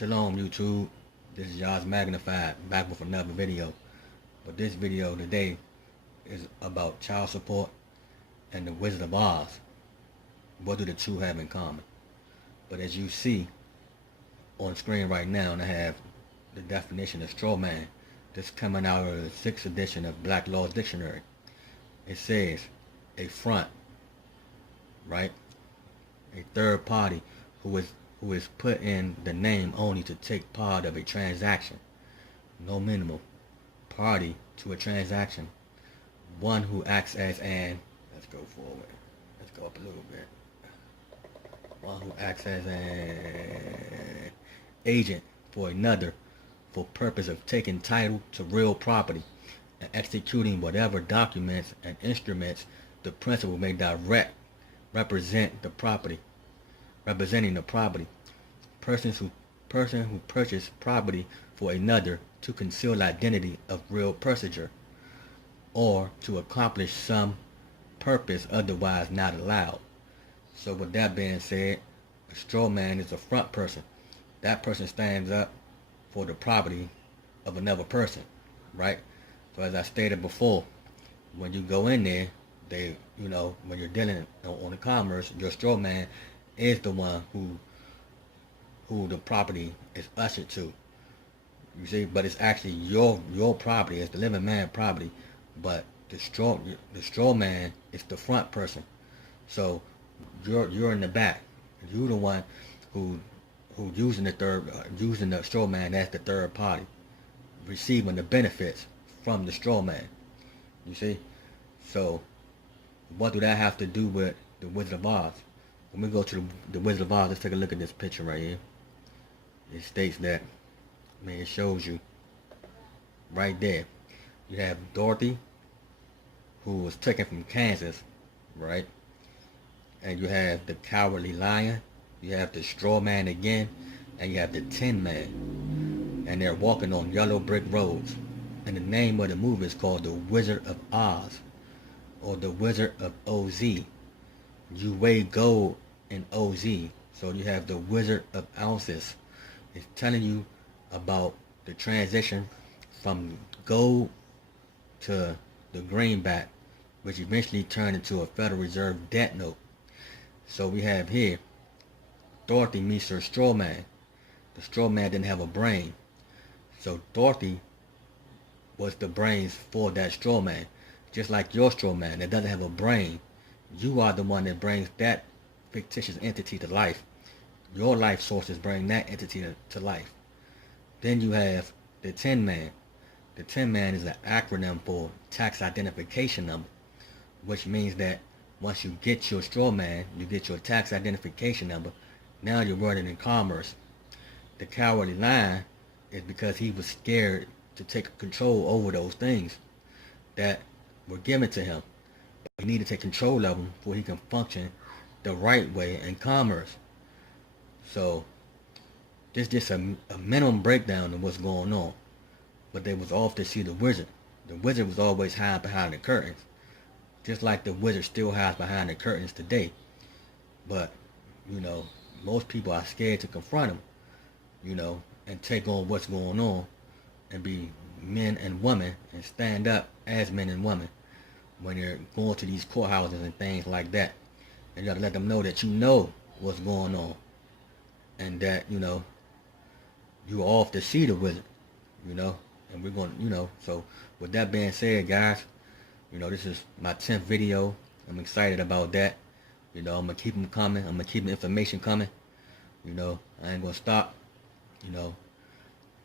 Shalom YouTube, this is Yaz Magnified back with another video. But this video today is about child support and the Wizard of Oz. What do the two have in common? But as you see on screen right now, and I have the definition of straw man. This coming out of the 6th edition of Black Law Dictionary. It says a front, right? A third party who is put in the name only to take part of a transaction. No minimal party to a transaction. One who acts as an, let's go forward, let's go up a little bit. One who acts as an agent for another for purpose of taking title to real property and executing whatever documents and instruments the principal may direct representing the property. Person who purchased property for another to conceal identity of real purchaser or to accomplish some purpose otherwise not allowed. So with that being said, a straw man is a front person. That person stands up for the property of another person, right? So as I stated before, when you go in there, when you're dealing on the commerce, your straw man is the one who the property is ushered to. You see, but it's actually your property, it's the living man property, but the straw man is the front person. So you're in the back. You're the one who using the straw man as the third party, receiving the benefits from the straw man. You see? So what do that have to do with the Wizard of Oz? When we go to the Wizard of Oz, let's take a look at this picture right here. It states that, it shows you right there. You have Dorothy, who was taken from Kansas, right? And you have the Cowardly Lion, you have the Straw Man again, and you have the Tin Man. And they're walking on yellow brick roads. And the name of the movie is called The Wizard of Oz, or The Wizard of OZ. You weigh gold in OZ, so you have the Wizard of Ounces. It's telling you about the transition from gold to the greenback, which eventually turned into a Federal Reserve debt note. So we have here, Dorothy meets her straw man. The straw man didn't have a brain. So Dorothy was the brains for that straw man. Just like your straw man that doesn't have a brain, you are the one that brings that fictitious entity to life. Your life sources bring that entity to life. Then you have the Tin Man. The Tin Man is an acronym for tax identification number, which means that once you get your straw man, you get your tax identification number. Now you're running in commerce. The Cowardly Lion is because he was scared to take control over those things that were given to him. He needed to take control of them before he can function the right way in commerce. So this is just a minimum breakdown of what's going on. But they was off to see the wizard. The wizard was always hiding behind the curtains, just like the wizard still hides behind the curtains today. But most people are scared to confront him, and take on what's going on and be men and women and stand up as men and women when you're going to these courthouses and things like that. And you got to let them know that you know what's going on, and that you're off to see the wizard, and we're going, so with that being said, guys, this is my 10th video. I'm excited about that. I'm gonna keep them coming. I'm gonna keep the information coming. I ain't gonna stop,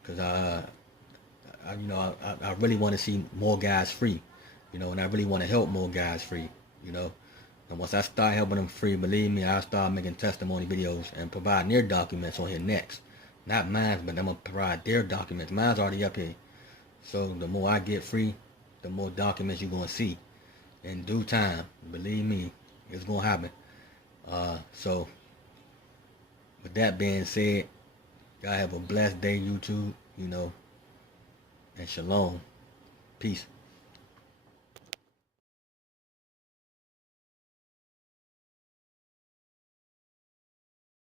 because I really want to see more guys free, and I really want to help more guys free, and once I start helping them free, believe me, I'll start making testimony videos and providing their documents on here next. Not mine, but I'm gonna provide their documents. Mine's already up here. So the more I get free, the more documents you're gonna see in due time. Believe me, it's gonna happen. So with that being said, y'all have a blessed day, YouTube, and shalom. Peace.